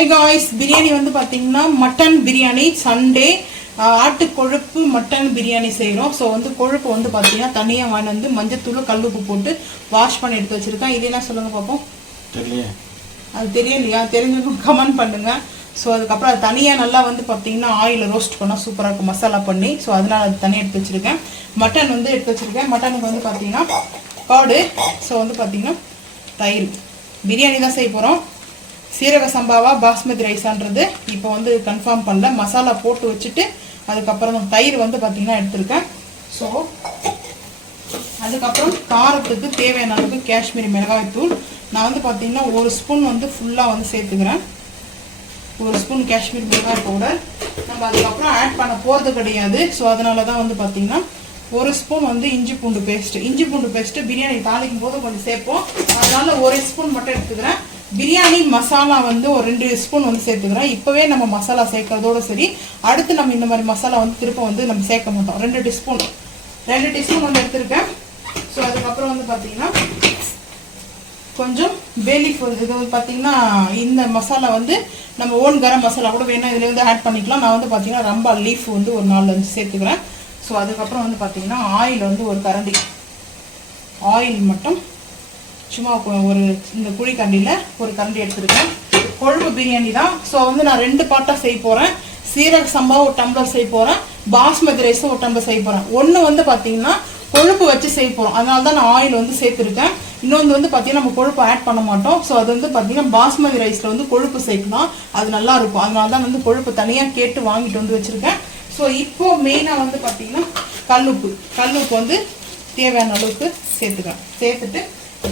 High guys, biryani வந்து பார்த்தீங்கன்னா mutton biryani Sunday ஆட்டு கொழுப்பு மட்டன் பிரியாணி செய்கிறோம். ஸோ வந்து கொழுப்பு வந்து பார்த்தீங்கன்னா தனியாக வாங்கி வந்து மஞ்சத்தூள் கல்லுப்பு போட்டு வாஷ் பண்ணி எடுத்து வச்சுருக்கேன். இது என்ன சொல்லுங்கள் பார்ப்போம். அது தெரியலையா? தெரிஞ்சவங்க கமெண்ட் பண்ணுங்கள். ஸோ அதுக்கப்புறம் அது தனியாக நல்லா வந்து பார்த்தீங்கன்னா ஆயிலில் ரோஸ்ட் பண்ணால் சூப்பராக இருக்கும் மசாலா பண்ணி. ஸோ அதனால் அது தனியாக எடுத்து வச்சுருக்கேன். மட்டன் வந்து எடுத்து வச்சுருக்கேன். மட்டனுக்கு வந்து பார்த்தீங்கன்னா காடு. ஸோ வந்து பார்த்தீங்கன்னா தயிர். பிரியாணி தான் செய்ய போகிறோம். சீரக சம்பாவா பாஸ்மதி ரைஸான்றது இப்போ வந்து கன்ஃபார்ம் பண்ணல. மசாலா போட்டு வச்சுட்டு அதுக்கப்புறம் தயிர் வந்து பார்த்தீங்கன்னா எடுத்திருக்கேன். ஸோ அதுக்கப்புறம் காரத்துக்கு தேவையான அளவுக்கு காஷ்மீரி மிளகாய் தூள் நான் வந்து பார்த்தீங்கன்னா 1 ஸ்பூன் வந்து ஃபுல்லாக வந்து சேர்த்துக்கிறேன். 1 ஸ்பூன் காஷ்மீரி மிளகாய் பவுடர் நம்ம அதுக்கப்புறம் ஆட் பண்ண போகிறது கிடையாது. ஸோ அதனால தான் வந்து பார்த்தீங்கன்னா 1 ஸ்பூன் வந்து இஞ்சி பூண்டு பேஸ்ட்டு பிரியாணி தாளிக்கும் போது கொஞ்சம் சேர்ப்போம். அதனால 1 ஸ்பூன் மட்டும் எடுத்துக்கிறேன். பிரியாணி மசாலா வந்து ஒரு 2 ஸ்பூன் வந்து சேர்த்துக்கிறேன். இப்போவே நம்ம மசாலா சேர்க்கறதோட சரி, அடுத்து நம்ம இந்த மாதிரி மசாலா வந்து திரும்ப வந்து நம்ம சேர்க்க மாட்டோம். 2 டீஸ்பூன் வந்து எடுத்துருக்கேன். ஸோ அதுக்கப்புறம் வந்து பார்த்தீங்கன்னா கொஞ்சம் பேலீஃப். இது வந்து பார்த்தீங்கன்னா இந்த மசாலா வந்து நம்ம ஓன் கரம் மசாலா கூட வேணால் இதில் வந்து ஆட் பண்ணிக்கலாம். நான் வந்து பார்த்தீங்கன்னா ரம்பா லீஃப் வந்து ஒரு 4 வந்து சேர்த்துக்கிறேன். ஸோ அதுக்கப்புறம் வந்து பார்த்தீங்கன்னா ஆயில் வந்து ஒரு கரண்டி ஆயில் மட்டும் சும்மா ஒரு இந்த குழிக்கண்டியில் ஒரு கரண்டி எடுத்துருக்கேன். கொழும்பு பிரியாணி தான். ஸோ வந்து நான் 2 பார்ட்டாக செய்ய போகிறேன். சீரக சம்பா ஒரு டம்ளர் செய்ய போகிறேன். பாஸ்மதி ரைஸும் ஒரு டம்ளர் செய்ய போகிறேன். ஒன்று வந்து பார்த்தீங்கன்னா கொழுப்பு வச்சு செய்ய போகிறோம். அதனால தான் நான் ஆயில் வந்து சேர்த்துருக்கேன். இன்னொன்று வந்து பார்த்தீங்கன்னா நம்ம கொழுப்பு ஆட் பண்ண மாட்டோம். ஸோ அது வந்து பார்த்தீங்கன்னா பாஸ்மதி ரைஸில் வந்து கொழுப்பு சேர்க்கலாம். அது நல்லா இருக்கும். அதனால தான் வந்து கொழுப்பு தனியாக கேட்டு வாங்கிட்டு வந்து வச்சுருக்கேன். ஸோ இப்போ மெயினாக வந்து பார்த்தீங்கன்னா கல்லுப்பு வந்து தேவையான அளவுக்கு சேர்த்துக்கிறேன். சேர்த்துட்டு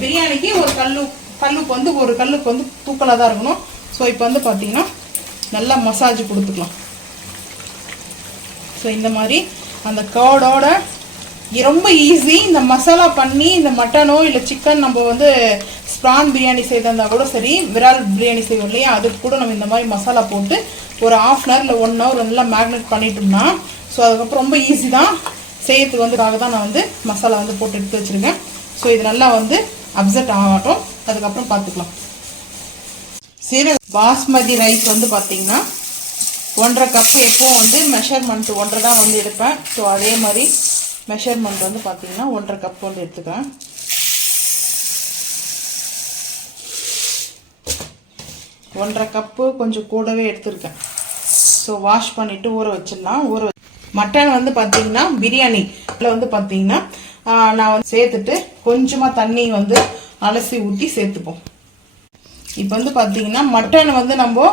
பிரியாணிக்கு ஒரு கல்லுப்பு வந்து ஒரு கல்லுப்பு வந்து தூக்கலாக தான் இருக்கணும். ஸோ இப்போ வந்து பார்த்தீங்கன்னா நல்லா மசாஜ் கொடுத்துக்கலாம். ஸோ இந்த மாதிரி அந்த கர்டோட ரொம்ப ஈஸி. இந்த மசாலா பண்ணி இந்த மட்டனோ இல்லை சிக்கன் நம்ம வந்து ஸ்ப்ரான் பிரியாணி செய்திருந்தா கூட சரி, விரால் பிரியாணி செய்வோம் இல்லையா, அதுக்கு கூட நம்ம இந்த மாதிரி மசாலா போட்டு ஒரு 1/2 hour இல்லை 1 hour நல்லா மேக்னேட் பண்ணிட்டோம்னா ஸோ அதுக்கப்புறம் ரொம்ப ஈஸி தான் செய்யறதுக்கு வந்துக்காக தான் நான் வந்து மசாலா வந்து போட்டு எடுத்து வச்சுருக்கேன். ஸோ இது நல்லா வந்து அப்செட் ஆகட்டும், அதுக்கப்புறம் பார்த்துக்கலாம். சீரக பாஸ்மதி ரைஸ் வந்து பார்த்தீங்கன்னா 1.5 கப் எப்பவும் வந்து மெஷர்மெண்ட் 1.5 தான் வந்து எடுப்பேன். ஸோ அதே மாதிரி மெஷர்மெண்ட் வந்து பார்த்தீங்கன்னா 1.5 கப் வந்து எடுத்துக்கிறேன். ஒன்றரை கப்பு கொஞ்சம் கூடவே எடுத்துருக்கேன். ஸோ வாஷ் பண்ணிவிட்டு ஊற வச்சிடலாம். மட்டன் வந்து பார்த்தீங்கன்னா பிரியாணி இதில் வந்து பார்த்தீங்கன்னா நான் வந்து சேர்த்துட்டு கொஞ்சமாக தண்ணி வந்து அலசி ஊற்றி சேர்த்துப்போம். இப்போ வந்து பார்த்தீங்கன்னா மட்டன் வந்து நம்ம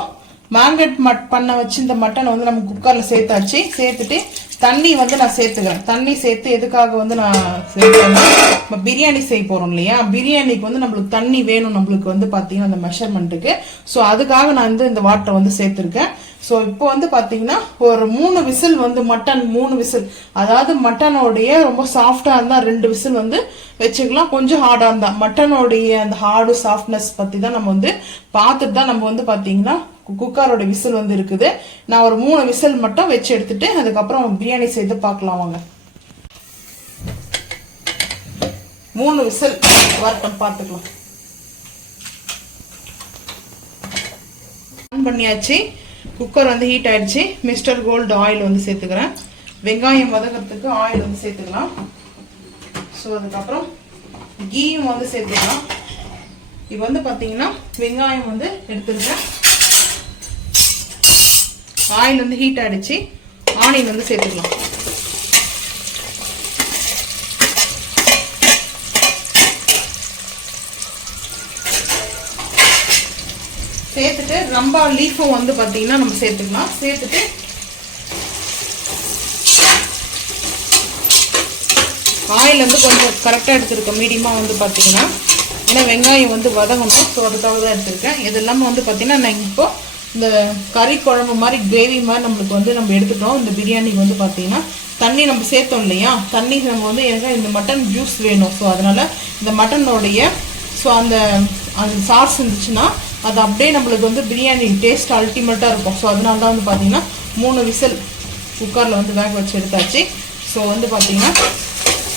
மேக்னேட் பண்ண வச்சு இந்த மட்டன் வந்து நம்ம குக்கரில் சேர்த்தாச்சு. சேர்த்துட்டு தண்ணி வந்து நான் சேர்த்துக்கிறேன். தண்ணி சேர்த்து எதுக்காக வந்து நான் சேர்த்துறேன்னா நம்ம பிரியாணி செய்ய போகிறோம் இல்லையா, பிரியாணிக்கு வந்து நம்மளுக்கு தண்ணி வேணும் நம்மளுக்கு வந்து பார்த்தீங்கன்னா அந்த மெஷர்மெண்ட்டுக்கு. ஸோ அதுக்காக நான் வந்து இந்த வாட்டரை வந்து சேர்த்துருக்கேன். ஸோ இப்போ வந்து பார்த்தீங்கன்னா ஒரு 3 விசில் வந்து மட்டன் 3 விசில், அதாவது மட்டனோடைய ரொம்ப சாஃப்டாக இருந்தால் 2 விசில் வந்து வச்சுக்கலாம். கொஞ்சம் ஹார்டாக இருந்தால் மட்டனோடைய அந்த ஹார்டு சாஃப்ட்னஸ் பற்றி தான் நம்ம வந்து பார்த்துட்டு தான் நம்ம வந்து பார்த்தீங்கன்னா குக்கரோட விசில் வந்து இருக்குது. நான் ஒரு 3 விசில் மட்டும் வச்சு எடுத்துட்டு அதுக்கப்புறம் பிரியாணி செய்து பார்க்கலாம் வாங்க. 3 விசில் வரட்டும், பார்த்துக்கலாம். ஆன் பண்ணியாச்சு. குக்கர் வந்து ஹீட் ஆயிடுச்சு. மிஸ்டர் கோல்டு ஆயில் வந்து சேர்த்துக்கிறேன். வெங்காயம் வதக்கிறதுக்கு ஆயில் வந்து சேர்த்துக்கலாம். ஸோ அதுக்கப்புறம் கீயும் வந்து சேர்த்துக்கலாம். இப்போ வந்து பார்த்தீங்கன்னா வெங்காயம் வந்து எடுத்துருக்கேன். ஆயில் வந்து ஹீட் ஆயிடுச்சு. ஆனியன் வந்து சேர்த்துக்கலாம். சேர்த்துட்டு ரம்பா லீஃபும் வந்து பார்த்தீங்கன்னா நம்ம சேர்த்துக்கலாம். சேர்த்துட்டு ஆயில் வந்து கொஞ்சம் கரெக்டாக எடுத்துருக்கேன். மீடியமாக வந்து பார்த்தீங்கன்னா ஏன்னா வெங்காயம் வந்து வதங்கணும். ஸோ அதுக்காக தான் எடுத்துருக்கேன். இது இல்லாமல் வந்து பார்த்தீங்கன்னா நான் இப்போ இந்த கறி குழம்பு மாதிரி கிரேவி மாதிரி நம்மளுக்கு வந்து நம்ம எடுத்துட்டோம். இந்த பிரியாணிக்கு வந்து பார்த்தீங்கன்னா தண்ணி நம்ம சேர்த்தோம் இல்லையா, தண்ணி நம்ம வந்து எனக்கு இந்த மட்டன் ஜூஸ் வேணும். ஸோ அதனால் இந்த மட்டனோடைய ஸோ அந்த சாஸ் இருந்துச்சுன்னா அது அப்படியே நம்மளுக்கு வந்து பிரியாணி டேஸ்ட் அல்டிமேட்டாக இருக்கும். ஸோ அதனால தான் வந்து பார்த்தீங்கன்னா 3 விசில் குக்கரில் வந்து வேக வச்சு எடுத்தாச்சு. ஸோ வந்து பார்த்தீங்கன்னா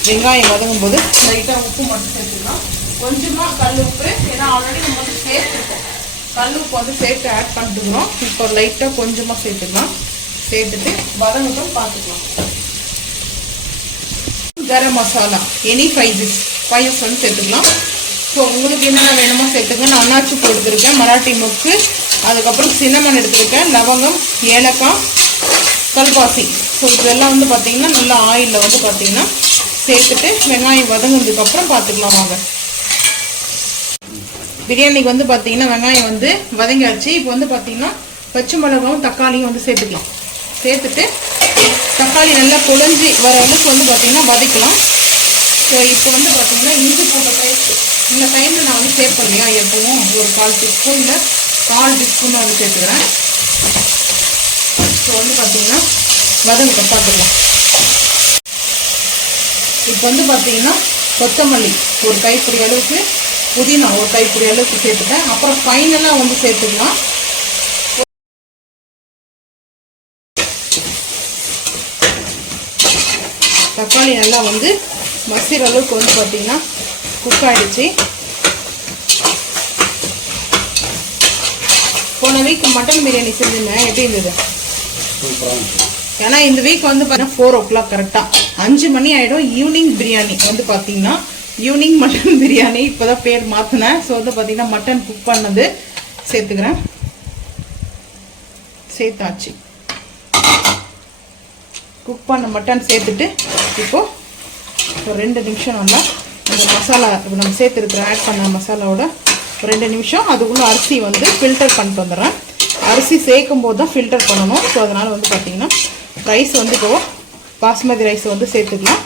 வெங்காயம் வதங்கும் போது லைட்டாக உப்பு மட்டும் சேர்த்துக்கலாம். கொஞ்சமாக கல் உப்பு, ஏன்னா ஆல்ரெடி நம்ம வந்து சேர்த்துருக்கோம். கல் உப்பு வந்து சேர்த்து ஆட் பண்ணிட்டுக்கிறோம். இப்போ லைட்டாக கொஞ்சமாக சேர்த்துக்கலாம். சேர்த்துட்டு வதங்கட்டும், பார்த்துக்கலாம். கரம் மசாலா எனி ஸ்பைசஸ் வந்து சேர்த்துக்கலாம். ஸோ உங்களுக்கு என்னென்ன வேணுமோ சேர்த்துங்க. நான் அன்னாச்சி பூ எடுத்துருக்கேன், மராட்டி மொக்கு, அதுக்கப்புறம் சின்னமன் எடுத்துருக்கேன், லவங்கம், ஏலக்காய், கல்பாசி. ஸோ இதெல்லாம் வந்து பார்த்திங்கன்னா நல்லா ஆயிலில் வந்து பார்த்திங்கன்னா சேர்த்துட்டு வெங்காயம் வதங்கினதுக்கப்புறம் பார்த்துக்கலாம் வாங்க. பிரியாணிக்கு வந்து பார்த்திங்கன்னா வெங்காயம் வந்து வதங்கியாச்சு. இப்போ வந்து பார்த்திங்கன்னா பச்சை மிளகாவும் தக்காளியும் வந்து சேர்த்துக்கலாம். சேர்த்துட்டு தக்காளி நல்லா குழஞ்சி வர அளவுக்கு வந்து பார்த்திங்கன்னா வதக்கலாம். ஸோ இப்போ வந்து பார்த்திங்கன்னா இஞ்சி பூண்டு பேஸ்ட் இந்த டைமில் நான் வந்து சேர்ப்பேன் இல்லையா, எப்பவும் ஒரு 1/4 டீஸ்பூனில் 4 டீஸ்பூன் வந்து சேர்த்துக்கிறேன். ஸோ வந்து பார்த்திங்கன்னா வதங்க பார்த்துக்கலாம். இப்போ வந்து பார்த்திங்கன்னா கொத்தமல்லி ஒரு கைப்பிடி அளவுக்கு, புதினா ஒரு கைப்பிடி அளவுக்கு சேர்த்துட்டேன். அப்புறம் ஃபைனலாக வந்து சேர்த்துக்கலாம். தக்காளி நல்லா வந்து மசிற அளவுக்கு வந்து பார்த்திங்கன்னா குக் ஆகிடுச்சு. போன வீக் மட்டன் பிரியாணி செஞ்சுருந்தேன், எப்படி இருந்தது? ஏன்னா இந்த வீக் வந்து பார்த்தீங்கன்னா 4 o'clock கரெக்டாக 5 மணி ஆகிடும். ஈவினிங் பிரியாணி வந்து பார்த்தீங்கன்னா ஈவினிங் மட்டன் பிரியாணி இப்போ தான் பேர் மாற்றினேன். ஸோ வந்து பார்த்தீங்கன்னா மட்டன் குக் பண்ணது சேர்த்துக்கிறேன். சேர்த்தாச்சு. குக் பண்ண மட்டன் சேர்த்துட்டு இப்போது ஒரு 2 நிமிஷம் நல்லா அந்த மசாலா இப்போ நம்ம சேர்த்துருக்குற ஆட் பண்ண மசாலாவோட 2 நிமிஷம் அதுக்குள்ளே அரிசி வந்து ஃபில்டர் பண்ணிட்டு வந்துடுறேன். அரிசி சேர்க்கும் போது தான் ஃபில்டர் பண்ணணும். ஸோ அதனால் வந்து பார்த்திங்கன்னா ரைஸ் வந்து இப்போ பாஸ்மதி ரைஸ் வந்து சேர்த்துக்கலாம்.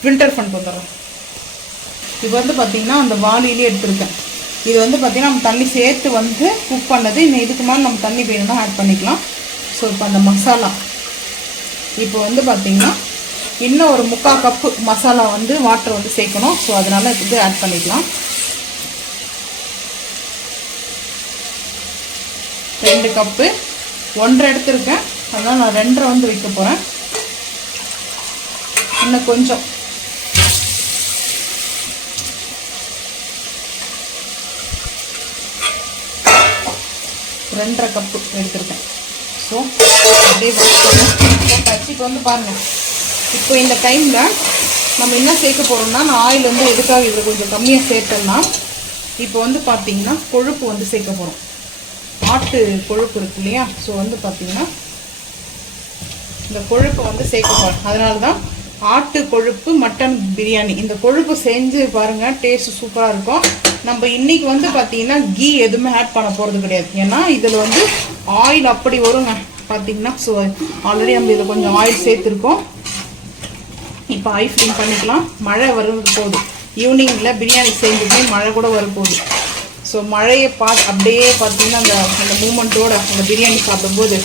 ஃபில்டர் பண்ணிட்டு வந்துடுறேன். இப்போ வந்து பார்த்திங்கன்னா அந்த வாளியிலே எடுத்துருக்கேன். இது வந்து பார்த்திங்கன்னா நம்ம தண்ணி சேர்த்து வந்து குக் பண்ணது. இன்னும் இதுக்கு மேலே நம்ம தண்ணி வேணும்னா ஆட் பண்ணிக்கலாம். ஸோ இப்போ அந்த மசாலா இப்போ வந்து பார்த்திங்கன்னா இன்னும் ஒரு 3/4 கப்பு மசாலா வந்து வாட்டர் வந்து சேர்க்கணும். ஸோ அதனால் இது ஆட் பண்ணிக்கலாம். 2 கப்பு 1.5 எடுத்துருக்கேன், அதனால் நான் 2.5 வந்து வைக்க போகிறேன். இன்னும் கொஞ்சம் ரெண்டரை கப்பு எடுத்துருக்கேன். ஸோ அப்படியே இப்போ வந்து பாருங்கள். இப்போ இந்த டைமில் நம்ம என்ன சேர்க்க போகிறோம்னா, நான் ஆயில் வந்து எதுக்காக இதில் கொஞ்சம் கம்மியாக சேர்த்தோம்னா, இப்போ வந்து பார்த்திங்கன்னா கொழுப்பு வந்து சேர்க்க போகிறோம். ஆட்டு கொழுப்பு இருக்கு இல்லையா, ஸோ வந்து பார்த்திங்கன்னா இந்த கொழுப்பு வந்து சேர்க்க போகிறோம். அதனால தான் ஆட்டு கொழுப்பு மட்டன் பிரியாணி. இந்த கொழுப்பு செஞ்சு பாருங்கள், டேஸ்ட் சூப்பராக இருக்கும். நம்ம இன்றைக்கி வந்து பார்த்திங்கன்னா கீ எதுவுமே ஆட் பண்ண போகிறது கிடையாது. ஏன்னா இதில் வந்து ஆயில் அப்படி வருங்க பார்த்திங்கன்னா. ஸோ ஆல்ரெடி நம்ம இதில் கொஞ்சம் ஆயில் சேர்த்துருக்கோம். இப்போ ஐ ஃப்ளேம் பண்ணிக்கலாம். மழை வருவது போகுது. ஈவினிங்கில் பிரியாணி செஞ்சுட்டு மழை கூட வரப்போகுது. ஸோ மழையை அப்படியே பார்த்திங்கன்னா அந்த மூமெண்ட்டோட அந்த பிரியாணி சாப்பிடும்போது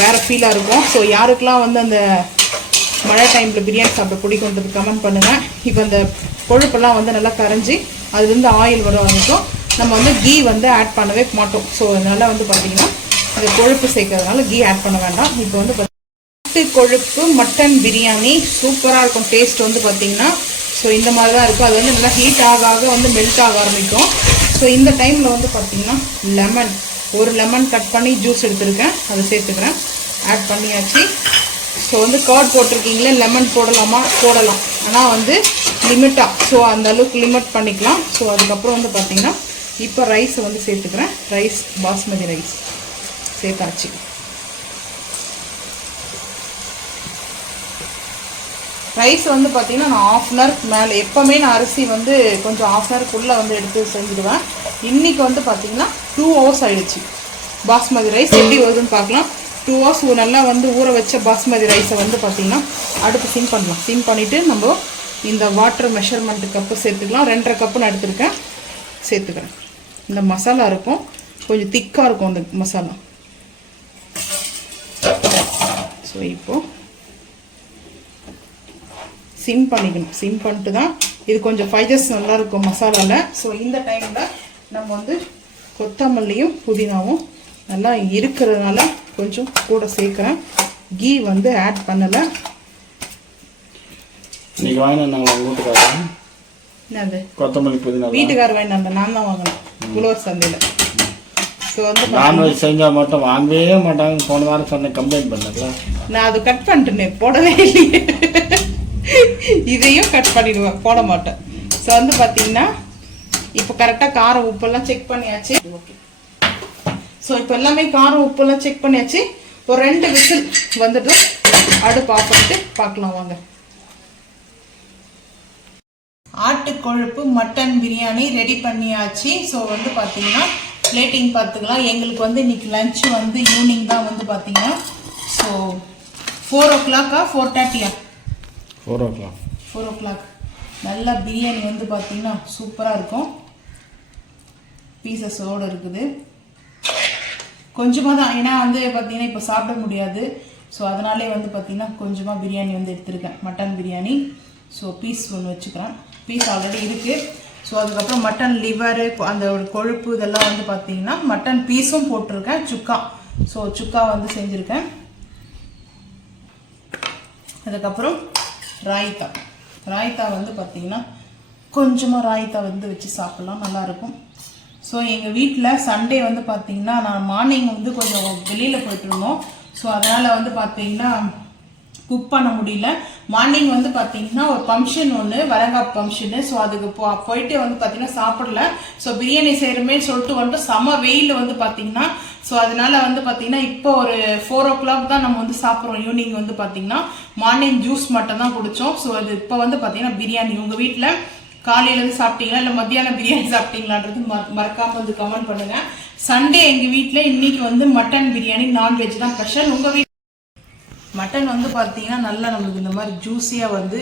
வேறு ஃபீலாக இருக்கும். ஸோ யாருக்கெல்லாம் வந்து அந்த மழை டைமில் பிரியாணி சாப்பிட பிடிக்குன்றது கமெண்ட் பண்ணுங்கள். இப்போ அந்த கொழுப்பெல்லாம் வந்து நல்லா கரைஞ்சி அதுலேருந்து ஆயில் வர ஆரம்பிக்கும். நம்ம வந்து கீ வந்து ஆட் பண்ணவே மாட்டோம். ஸோ அதனால் வந்து பார்த்திங்கன்னா அந்த கொழுப்பு சேர்க்கறதுனால கீ ஆட் பண்ண வேண்டாம். இப்போ வந்து கொழுப்பு மட்டன் பிரியாணி சூப்பராக இருக்கும். டேஸ்ட் வந்து பார்த்திங்கன்னா ஸோ இந்த மாதிரி தான் இருக்கும். அது வந்து நல்லா ஹீட் ஆக வந்து மெல்ட் ஆக ஆரம்பிக்கும். ஸோ இந்த டைமில் வந்து பார்த்திங்கன்னா ஒரு லெமன் கட் பண்ணி ஜூஸ் எடுத்துருக்கேன், அதை சேர்த்துக்கிறேன். ஆட் பண்ணியாச்சு. ஸோ வந்து கர்ட் போட்டிருக்கீங்களே, லெமன் போடலாமா? போடலாம், ஆனால் வந்து லிமிட்டாக. ஸோ அந்த அளவுக்கு லிமிட் பண்ணிக்கலாம். ஸோ அதுக்கப்புறம் வந்து பார்த்திங்கன்னா இப்போ ரைஸை வந்து சேர்த்துக்கிறேன். ரைஸ் பாஸ்மதி ரைஸ் சேர்த்தாச்சு. ரைஸ் வந்து பார்த்திங்கன்னா நான் 1/2 an hour மேலே எப்போவுமே நான் அரிசி வந்து கொஞ்சம் 1/2 an hourக்குள்ளே வந்து எடுத்து செஞ்சுடுவேன். இன்றைக்கி வந்து பார்த்திங்கன்னா 2 hours ஆகிடுச்சு. பாஸ்மதி ரைஸ் எப்படி வருதுன்னு பார்க்கலாம். 2 hours நல்லா வந்து ஊற வச்ச பாஸ்மதி ரைஸை வந்து பார்த்திங்கன்னா அடுத்து சிம் பண்ணலாம். சிம் பண்ணிவிட்டு நம்ம இந்த வாட்டர் மெஷர்மெண்ட்டு கப்பு சேர்த்துக்கலாம். 2.5 கப்பு நான் எடுத்துருக்கேன், சேர்த்துக்கிறேன். இந்த மசாலா இருக்கும், கொஞ்சம் திக்காக இருக்கும் அந்த மசாலா. ஸோ இப்போது சிம் பண்ணிக்கணும். சிம் பண்ணிட்டு தான் இது கொஞ்சம் ஃபைஜஸ் நல்லாயிருக்கும் மசாலாவில். ஸோ இந்த டைமில் நம்ம வந்து கொத்தமல்லியும் புதினாவும் நல்லா இருக்கிறதுனால கொஞ்சம் கூட சேர்க்குறேன். கீ வந்து ஆட் பண்ணலை. என்னது கொத்தமல்லி புதினா வீட்டுக்காரர் வாங்கினாங்க, நான் தான் வாங்கினேன் உழவர் சந்தையில். ஸோ வந்து நான்வெஜ் செஞ்சால் மட்டும் வாங்கவே மாட்டாங்க. போன வாரம் சொன்னேன், கம்ப்ளைண்ட் பண்ணல. நான் அது கட் பண்ணிட்டேன், போடவே இல்லையே. இதையும் கட் பண்ணிடுவேன், போட மாட்டேன். ஸோ வந்து பார்த்தீங்கன்னா இப்போ கரெக்டாக காரம் உப்பெல்லாம் செக் பண்ணியாச்சு. ஓகே, ஸோ இப்போ எல்லாமே காரம் உப்பெல்லாம் செக் பண்ணியாச்சு. ஒரு 2 விசில் வந்துட்டு அடுப்பு ஆஃப் பண்ணிட்டு பார்க்கலாம் வாங்க. ஆட்டுக்கொழுப்பு மட்டன் பிரியாணி ரெடி பண்ணியாச்சு. ஸோ வந்து பார்த்தீங்கன்னா பிளேட்டிங் பார்த்துக்கலாம். எங்களுக்கு வந்து இன்னைக்கு லஞ்ச் வந்து ஈவினிங் தான் வந்து பார்த்தீங்கன்னா. ஸோ 4 o'clock 4:30 4 o'clock நல்லா பிரியாணி வந்து பார்த்தீங்கன்னா சூப்பராக இருக்கும். பீசஸோடு இருக்குது. கொஞ்சமாக தான், ஏன்னா வந்து பார்த்தீங்கன்னா இப்போ சாப்பிட முடியாது. ஸோ அதனாலே வந்து பார்த்தீங்கன்னா கொஞ்சமாக பிரியாணி வந்து எடுத்திருக்கேன், மட்டன் பிரியாணி. ஸோ பீஸ் ஒன்று வச்சுக்கிறேன். பீஸ் ஆல்ரெடி இருக்குது. ஸோ அதுக்கப்புறம் மட்டன் லிவரு, அந்த ஒரு கொழுப்பு இதெல்லாம் வந்து பார்த்தீங்கன்னா மட்டன் பீஸும் போட்டிருக்கேன். சுக்கா, ஸோ சுக்கா வந்து செஞ்சுருக்கேன். அதுக்கப்புறம் ராய்த்தா வந்து பார்த்தீங்கன்னா கொஞ்சமாக ராய்த்தா வந்து வச்சு சாப்பிட்லாம், நல்லாயிருக்கும். ஸோ எங்கள் வீட்டில் சண்டே வந்து பார்த்தீங்கன்னா நான் மார்னிங் வந்து கொஞ்சம் வெளியில் போயிட்டுருந்தோம். ஸோ அதனால் வந்து பார்த்தீங்கன்னா குக் பண்ண முடியல. மார்னிங் வந்து பார்த்தீங்கன்னா ஒரு ஃபங்க்ஷன் ஒன்று, வளங்காப்பு ஃபங்க்ஷனு. ஸோ அதுக்கு போயிட்டு வந்து பார்த்தீங்கன்னா சாப்பிடல. ஸோ பிரியாணி செய்கிறமே சொல்லிட்டு வந்துட்டு செம வெயில் வந்து பார்த்தீங்கன்னா. ஸோ அதனால வந்து பார்த்தீங்கன்னா இப்போ ஒரு 4 o'clock தான் நம்ம வந்து சாப்பிட்றோம். ஈவினிங் வந்து பார்த்தீங்கன்னா மார்னிங் ஜூஸ் மட்டும் தான் குடித்தோம். ஸோ அது இப்போ வந்து பார்த்தீங்கன்னா பிரியாணி. உங்கள் வீட்டில் காலையிலேருந்து சாப்பிட்டீங்களா இல்லை மத்தியானம் பிரியாணி சாப்பிட்டீங்களான்றது மறக்காமல் வந்து கமெண்ட் பண்ணுங்கள். சண்டே எங்கள் வீட்டில் இன்னைக்கு வந்து மட்டன் பிரியாணி, நான்வெஜ் தான் ஸ்பெஷல். உங்கள் வீட்டில் மட்டன் வந்து பார்த்தீங்கன்னா நல்லா நம்மளுக்கு இந்த மாதிரி ஜூஸியாக வந்து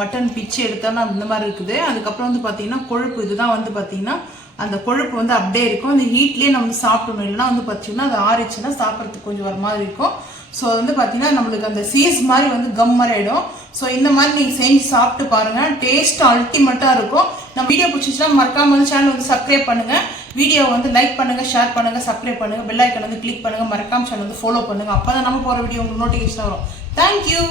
மட்டன் பிச்சு எடுத்தோன்னா இந்த மாதிரி இருக்குது. அதுக்கப்புறம் வந்து பார்த்தீங்கன்னா கொழுப்பு, இதுதான் வந்து பார்த்தீங்கன்னா அந்த கொழுப்பு வந்து அப்படியே இருக்கும். அந்த ஹீட்லேயே நம்ம வந்து சாப்பிடணும். இல்லைன்னா வந்து பார்த்தீங்கன்னா அது ஆறிச்சுன்னா சாப்பிட்றதுக்கு கொஞ்சம் வர மாதிரி இருக்கும். ஸோ வந்து பார்த்தீங்கன்னா நம்மளுக்கு அந்த சீஸ் மாதிரி வந்து கம் மாதிரி ஆகிடும். ஸோ இந்த மாதிரி நீங்கள் செஞ்சு சாப்பிட்டு பாருங்கள், டேஸ்ட் அல்டிமேட்டாக இருக்கும். நம்ம வீடியோ பிடிச்சிச்சுன்னா மறக்காம வந்து சேனல் வந்து சப்ஸ்கிரைப் பண்ணுங்கள். வீடியோ வந்து லைக் பண்ணுங்கள், ஷேர் பண்ணுங்கள், சப்ஸ்கிரைப் பண்ணுங்கள், பெல் ஐக்கன் வந்து கிளிக் பண்ணுங்கள், மறக்காம சேனல் வந்து ஃபாலோ பண்ணுங்கள். அப்போ தான் நம்ம போகிற வீடியோ உங்களுக்கு நோட்டிஃபிகேஷன் வரும். தேங்க்யூ.